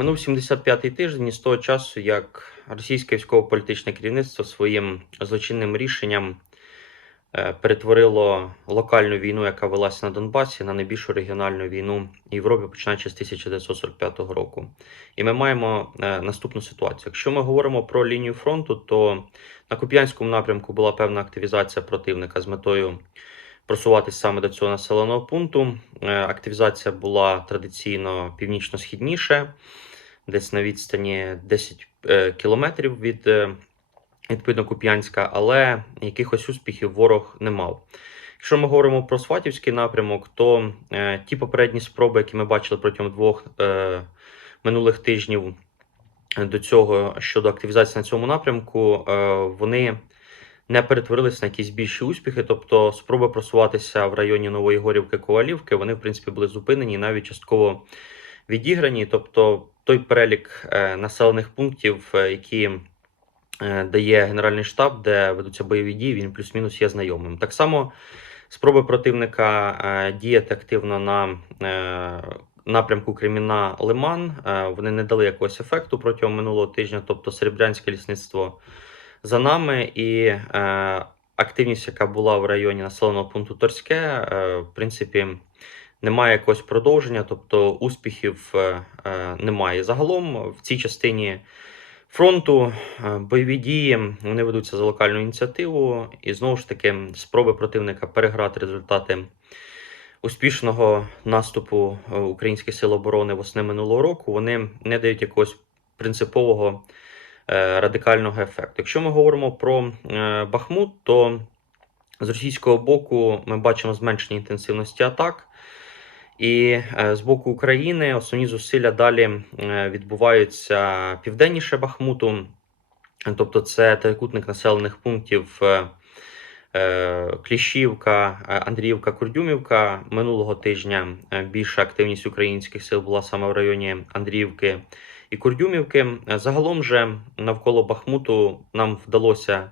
Минув 75-й тиждень з того часу, як російське військово-політичне керівництво своїм злочинним рішенням е, перетворило локальну війну, яка велася на Донбасі, на найбільшу регіональну війну Європи, починаючи з 1945 року. І ми маємо е, наступну ситуацію. Якщо ми говоримо про лінію фронту, то на Куп'янському напрямку була певна активізація противника з метою просуватись саме до цього населеного пункту. Е, Активізація була традиційно північно-східніше, десь на відстані 10 е, кілометрів від е, відповідно Куп'янська, але якихось успіхів ворог не мав. Якщо ми говоримо про Сватівський напрямок, то е, ті попередні спроби, які ми бачили протягом двох е, минулих тижнів до цього щодо активізації на цьому напрямку, е, вони не перетворились на якісь більші успіхи. Тобто, спроби просуватися в районі Нової Горівки Ковалівки, вони в принципі були зупинені навіть частково відіграні. Тобто, той перелік е, населених пунктів, е, які е, дає Генеральний штаб, де ведуться бойові дії, він плюс-мінус є знайомим. Так само спроби противника діяти активно на напрямку Креміна Лиман. Вони не дали якогось ефекту протягом минулого тижня, тобто Серебрянське лісництво за нами, і е, активність, яка була в районі населеного пункту Торське, е, в принципі, немає якогось продовження, тобто успіхів е, е, немає. Загалом в цій частині фронту е, бойові дії вони ведуться за локальну ініціативу, і знову ж таки спроби противника переграти результати успішного наступу е, українських сил оборони восени минулого року. Вони не дають якогось принципового радикального ефекту. Якщо ми говоримо про е, Бахмут, то з російського боку ми бачимо зменшення інтенсивності атак. І е, з боку України основні зусилля далі е, відбуваються південніше Бахмуту, тобто це трикутник населених пунктів е, е, Кліщівка, е, Андріївка, Курдюмівка. Минулого тижня е, більша активність українських сил була саме в районі Андріївки і Курдюмівки. Е, Загалом же навколо Бахмуту нам вдалося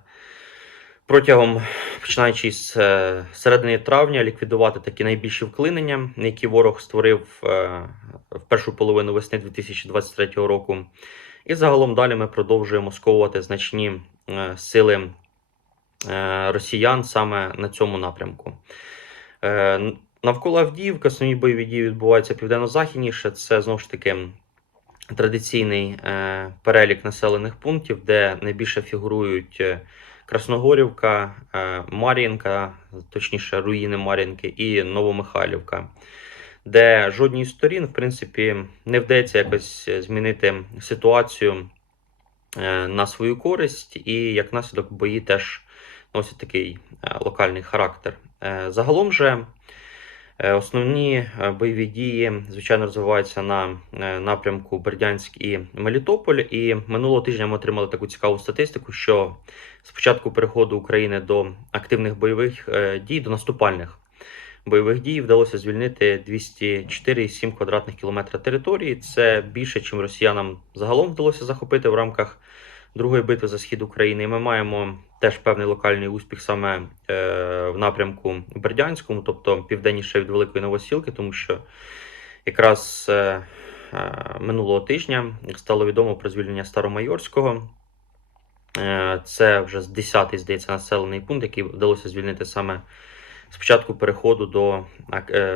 протягом починаючи з е, середини травня, ліквідувати такі найбільші вклинення, які ворог створив е, в першу половину весни 2023 року. І загалом далі ми продовжуємо сковувати значні сили росіян саме на цьому напрямку. Навколо Авдіївки основні бойові дії відбуваються південно-західніше. Це знову ж таки традиційний е, перелік населених пунктів, де найбільше фігурують е, Красногорівка, е, Мар'їнка, точніше, руїни Мар'їнки і Новомихайлівка, де жодній з сторін, в принципі, не вдається якось змінити ситуацію е, на свою користь, і як наслідок бої теж носять такий е, локальний характер. Е, Загалом же основні е, бойові дії, звичайно, розвиваються на е, напрямку Бердянськ і Мелітополь. І минулого тижня ми отримали таку цікаву статистику, що з початку переходу України до активних бойових е, дій, до наступальних бойових дій, вдалося звільнити 204,7 квадратних кілометра території. Це більше, чим росіянам загалом вдалося захопити в рамках другої битви за схід України. І ми маємо теж певний локальний успіх саме е, в напрямку Бердянському, тобто південніше від Великої Новосілки, тому що якраз е, е, минулого тижня стало відомо про звільнення Старомайорського. Це вже з 10-й, здається, населений пункт, який вдалося звільнити саме з початку переходу до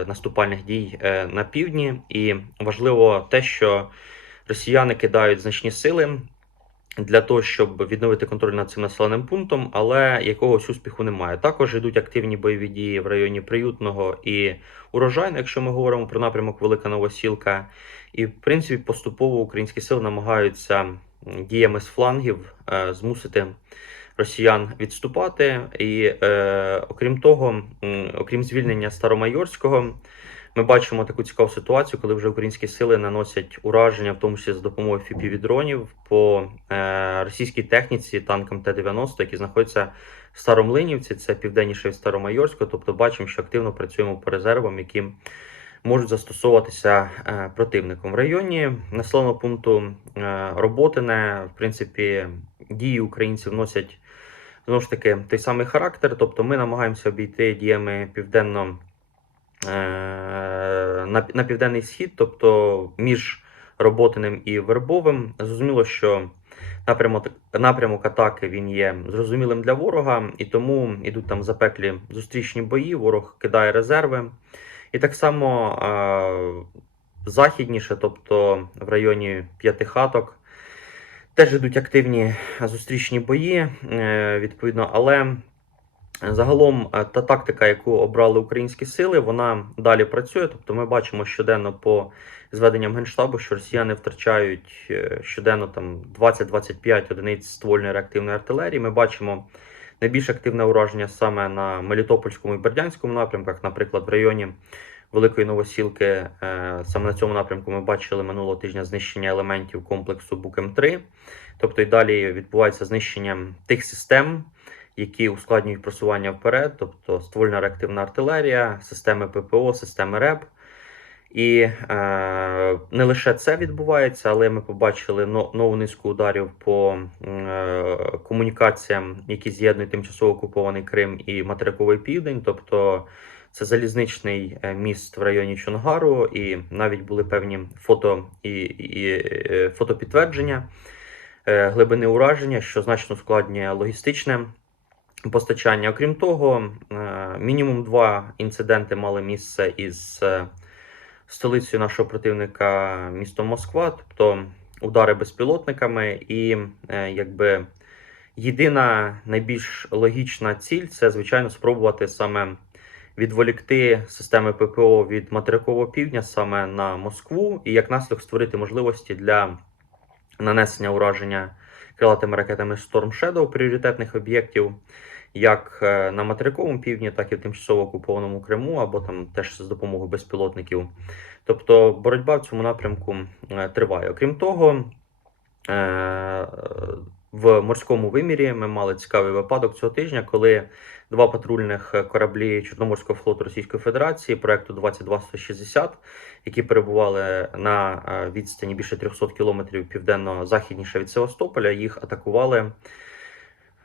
наступальних дій на півдні. І важливо те, що росіяни кидають значні сили для того, щоб відновити контроль над цим населеним пунктом, але якогось успіху немає. Також йдуть активні бойові дії в районі Приютного і Урожайного, якщо ми говоримо про напрямок Велика Новосілка. І, в принципі, поступово українські сили намагаються діями з флангів е, змусити росіян відступати. І е, окрім того, окрім звільнення Старомайорського, ми бачимо таку цікаву ситуацію, коли вже українські сили наносять ураження, в тому числі за допомогою фіпі-дронів по е, російській техніці, танкам Т-90, які знаходяться в Старомлинівці, це південніше від Старомайорського. Тобто бачимо, що активно працюємо по резервам, які можуть застосовуватися е, противником. В районі населеного пункту е, Роботине, в принципі, дії українців носять знову ж таки той самий характер. Тобто ми намагаємося обійти діями південно на, на південний схід, тобто між Роботиним і Вербовим. Зрозуміло, що напрямок, напрямок атаки він є зрозумілим для ворога, і тому йдуть там запеклі зустрічні бої. Ворог кидає резерви. І так само е, західніше, тобто в районі П'ятихаток, теж йдуть активні зустрічні бої, е, відповідно, але загалом е, та тактика, яку обрали українські сили, вона далі працює. Тобто ми бачимо щоденно по зведенням Генштабу, що росіяни втрачають е, щоденно там 20-25 одиниць ствольної реактивної артилерії. Ми бачимо найбільш активне ураження саме на Мелітопольському і Бердянському напрямках, наприклад, в районі Великої Новосілки. е, Саме на цьому напрямку ми бачили минулого тижня знищення елементів комплексу Букем-3. Тобто і далі відбувається знищення тих систем, які ускладнюють просування вперед, тобто ствольна реактивна артилерія, системи ППО, системи РЕБ. І е, не лише це відбувається, але ми побачили нову низку ударів по е, комунікаціям, які з'єднують тимчасово окупований Крим і материковий південь. Тобто це залізничний е, міст в районі Чонгару, і навіть були певні фото і, і е, фотопідтвердження е, глибини ураження, що значно ускладнює логістичне постачання. Окрім того, е, мінімум два інциденти мали місце із е, столицею нашого противника містом Москва, тобто удари безпілотниками, і е, якби єдина найбільш логічна ціль це, звичайно, спробувати саме відволікти системи ППО від материкового півдня саме на Москву, і як наслідок створити можливості для нанесення ураження крилатими ракетами Storm Shadow пріоритетних об'єктів. Як е, на материковому півдні, так і в тимчасово окупованому Криму, або там теж з допомогою безпілотників. Тобто боротьба в цьому напрямку е, триває. Окрім того, е, в морському вимірі ми мали цікавий випадок цього тижня, коли два патрульних кораблі Чорноморського флоту Російської Федерації проекту 22160, які перебували на відстані більше 300 кілометрів південно-західніше від Севастополя, їх атакували.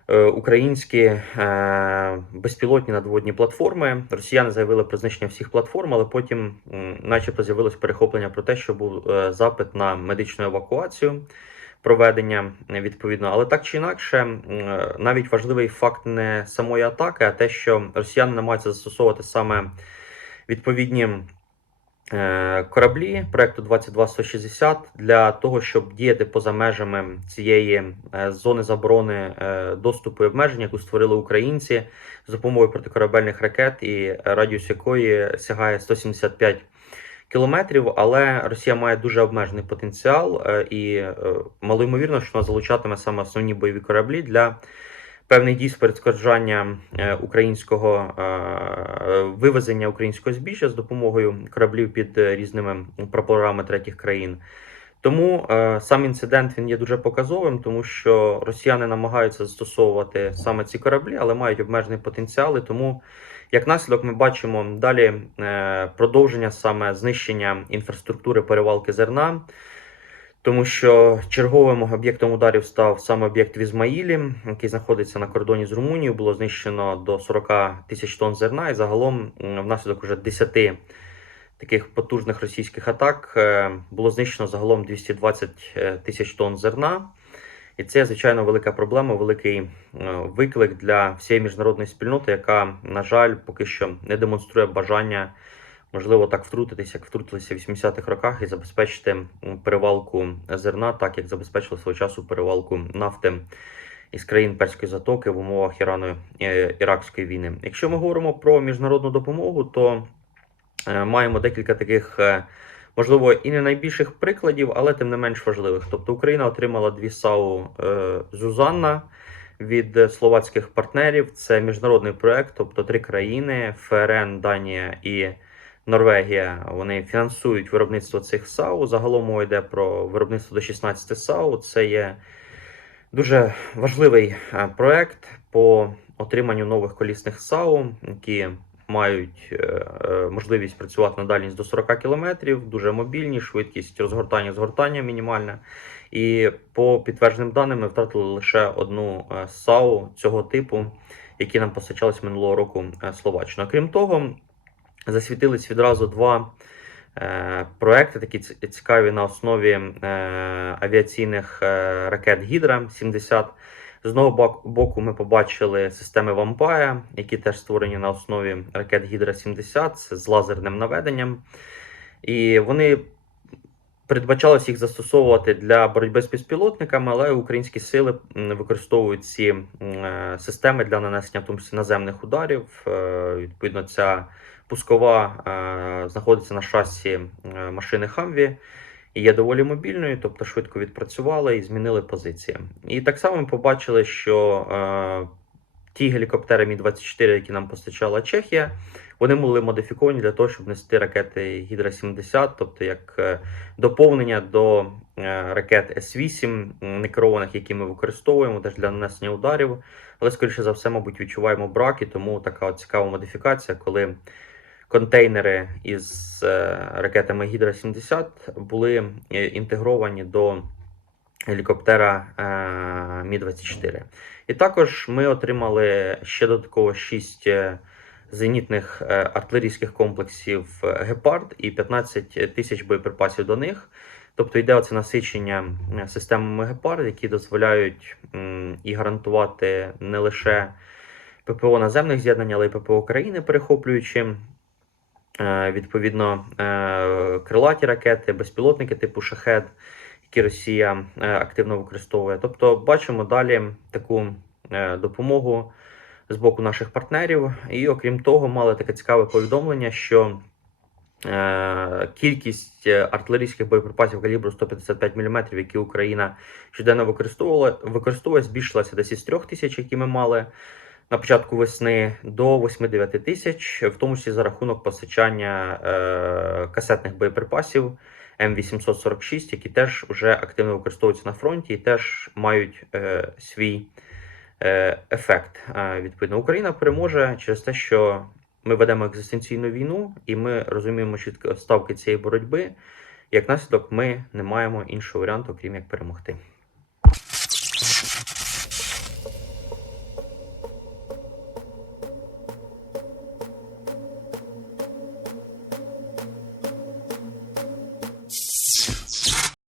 Е, Українські е, безпілотні надводні платформи. Росіяни заявили про знищення всіх платформ, але потім, начебто, з'явилось перехоплення про те, що був е, запит на медичну евакуацію проведення відповідно. Але так чи інакше, навіть важливий факт не самої атаки, а те, що росіяни намагаються застосовувати саме відповідні. Е, Кораблі проекту 22160 для того, щоб діяти поза межами цієї е, зони заборони е, доступу і обмежень, яку створили українці з допомогою протикорабельних ракет, і радіус якої сягає 175 кілометрів. Але Росія має дуже обмежений потенціал, і малоймовірно, що вона залучатиме саме основні бойові кораблі для певних дій з перешкоджання е, українського е, вивезення українського збіжжя з допомогою кораблів під е, різними прапорами третіх країн. Тому е, сам інцидент він є дуже показовим, тому що росіяни намагаються застосовувати саме ці кораблі, але мають обмежений потенціал. І тому, як наслідок, ми бачимо далі е, продовження саме знищення інфраструктури перевалки зерна. Тому що черговим об'єктом ударів став саме об'єкт в Ізмаїлі, який знаходиться на кордоні з Румунією. Було знищено до 40 тисяч тонн зерна, і загалом внаслідок уже 10 таких потужних російських атак е, було знищено загалом 220 е, тисяч тонн зерна. І це, звичайно, велика проблема, великий е, виклик для всієї міжнародної спільноти, яка, на жаль, поки що не демонструє бажання, можливо, так втрутитися, як втрутилися в 80-х роках і забезпечити перевалку зерна, так як забезпечили свого часу перевалку нафти із країн Перської затоки в умовах Ірано-Іракської війни. Якщо ми говоримо про міжнародну допомогу, то Е, маємо декілька таких, е, можливо, і не найбільших прикладів, але тим не менш важливих. Тобто Україна отримала дві САУ е, Зузанна від е, словацьких партнерів. Це міжнародний проект, тобто три країни: ФРН, Данія і Норвегія. Вони фінансують виробництво цих САУ. Загалом мова йде про виробництво до 16 САУ. Це є дуже важливий е, проект по отриманню нових колісних САУ, які мають е, е, можливість працювати на дальність до 40 км, дуже мобільні, швидкість розгортання згортання мінімальна. І по підтвердженим даним ми втратили лише одну САУ цього типу, які нам постачались минулого року Словаччина. Крім того, засвітились відразу два е, проекти такі цікаві на основі е, авіаційних е, ракет Гідра 70. З одного боку ми побачили системи Вампая, які теж створені на основі ракет Гідра 70 з лазерним наведенням. І вони передбачалось їх застосовувати для боротьби з безпілотниками, але українські сили використовують ці е, системи для нанесення в тому числі наземних ударів. Е, Відповідно, ця пускова е, знаходиться на шасі е, машини Хамві. І є доволі мобільною, тобто швидко відпрацювали і змінили позиції. І так само ми побачили, що е, ті гелікоптери Мі-24, які нам постачала Чехія, вони були модифіковані для того, щоб нести ракети Гідра 70, тобто як е, доповнення до е, ракет С-8 некерованих, які ми використовуємо теж для нанесення ударів. Але, скоріше за все, мабуть, відчуваємо брак, і тому така цікава модифікація, коли контейнери із е, ракетами Гідра 70 були е, інтегровані до гелікоптера е, Мі-24. І також ми отримали ще додатково 6 е, зенітних артилерійських комплексів Гепард і 15 тисяч боєприпасів до них. Тобто йде оце насичення системами Гепард, які дозволяють і гарантувати не лише ППО наземних з'єднань, але й ППО країни, перехоплюючи відповідно е, крилаті ракети, безпілотники типу Шахед, які Росія е, активно використовує. Тобто, бачимо далі таку е, допомогу з боку наших партнерів. І окрім того, мали таке цікаве повідомлення, що е, кількість е, артилерійських боєприпасів калібру 155 мм, які Україна щоденно використовувала, використовує, збільшилася десь із 3 тисяч, які ми мали на початку весни, до 8-9 тисяч, в тому числі за рахунок постачання е, касетних боєприпасів М846, які теж вже активно використовуються на фронті і теж мають е, свій е, ефект. Е, відповідно, Україна переможе через те, що ми ведемо екзистенційну війну, і ми розуміємо чітко ставки цієї боротьби. Як наслідок, ми не маємо іншого варіанту, крім як перемогти.